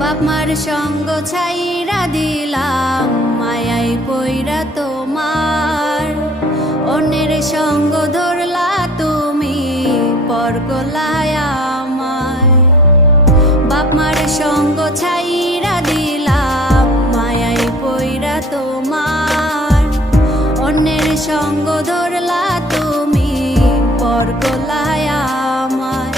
বাপ মার সঙ্গ ছাইরা দিলাম, মায়াই পইরা তোমার। অন্যের সঙ্গ ধরলা তুমি, পর করলায় আমায়। বাপ মার সঙ্গ ছাইরা দিলাম, মায়াই পইরা তোমার। অন্যের সঙ্গ ধরলা তুমি, পর করলায় আমায়।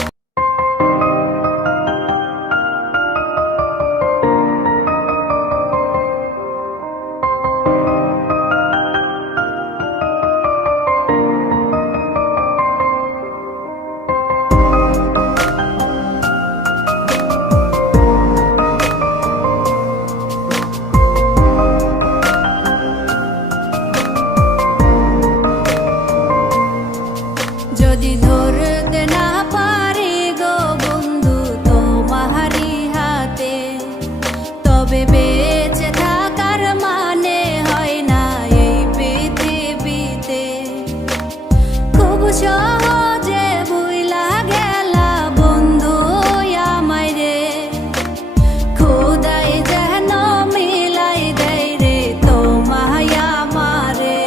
যদি ধরতে না পারি গো বন্ধু তোমারি হাতে, তবে বেঁচে থাকার মানে হয় না এই পৃথিবীতে। খুব সহজে ভুইলা গেলা বন্ধু আমায় রে, খোদাই যেন মিলাই দেয় রে তোমায় আমারে।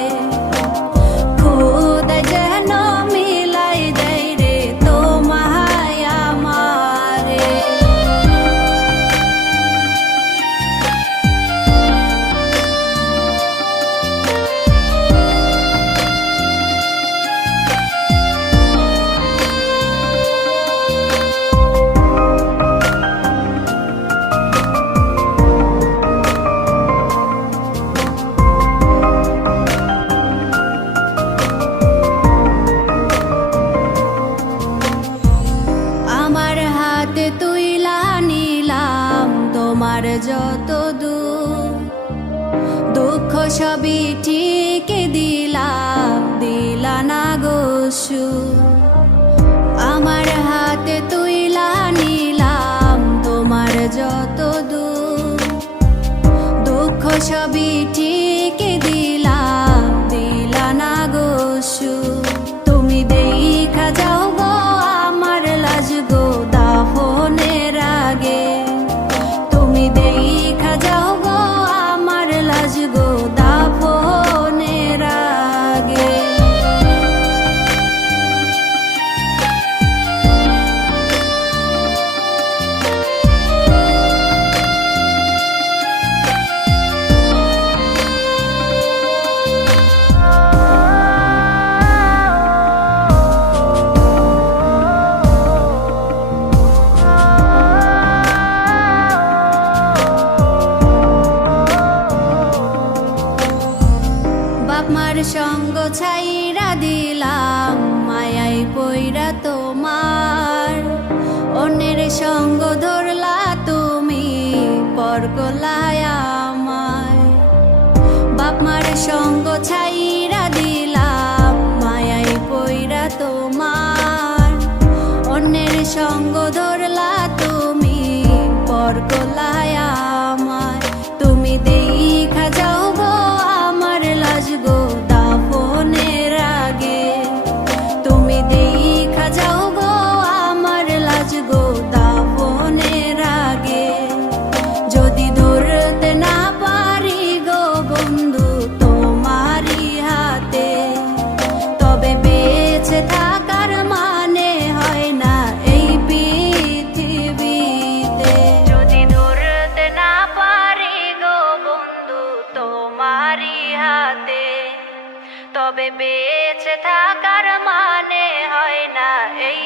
খোদাই যেন মিলাই দেয় রে তোমায় আমারে। আমার হাতে তুইলা নিলাম তোমার যত দুঃখ, সবই ঠিক দিলা না গো সুখ। আমার হাতে তুইলা নিলাম তোমার যত দুঃখ, সবই ঠিক দিলা না গো সুখ। তুমি দেখা যাও গো আমার লাজ গো দাফনের আগে, তুমি দেখা যাও গো আমার লাজ গো দাফনের আগে। বাপ মার সঙ্গ ছাইরা দিলাম, মায়াই পইরা তোমার। অন্যের সঙ্গ ধরলা তুমি, পর করলায় আমায়। বাপ মার সঙ্গ ছাইরা দিলাম, মায়াই পইরা তোমার। অন্যের সঙ্গ ধরলা তুমি, পর করলায় আমায়। তুমি দেখা যাও গো আমার লাজ গো দাফনের আগে, তুমি দেখা যাও গো আমার লাজ গো দাফনের আগে। যদি ধরতে না পারি গো বন্ধু তোমারি হাতে, তবে বেঁচে থাকার মানে হয় না এই পৃথিবীতে। যদি ধরতে না পারি গো বন্ধু তোমারি হাতে, তবে বেঁচে থাকার মানে হয় না এই